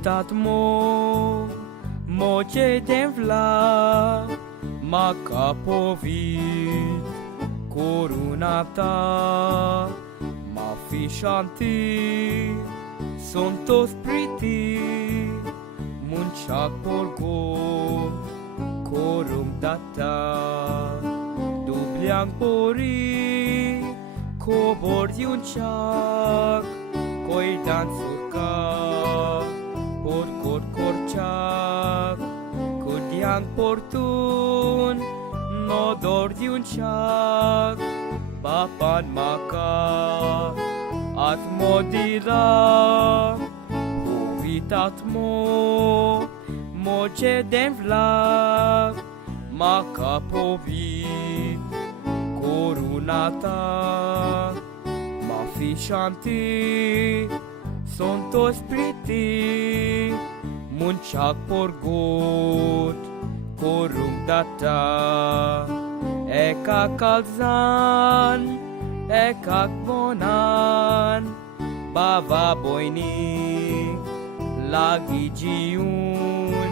uitat mo ce devla m-a capovit coruna ta, m-a fi shanti, sunt toți priti, munciac porgo, corum data, dubliang pori, cobor un ciac, coi dan surca, por corciac, cudiang portun, nodor un ciac, papan maca, at modira, uitat mo ce devla, m-a capovit coruna ta, m-a fi shanti, sunt toți priti, munceac porgot, corum data, e ca calzan, e ca bonan, bava boinic, la ghigiun,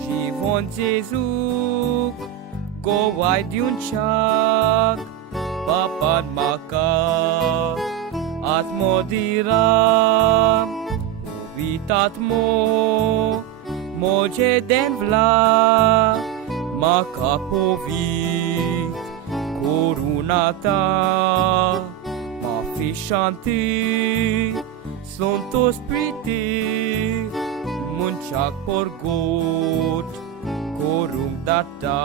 și von zezuc, goai de un ciac, papan maca, at modira, uitat mo ce denvla, m-a capovit coruna ta, m-a fi shanti, sunt toți priti, munceac porgot, corum data.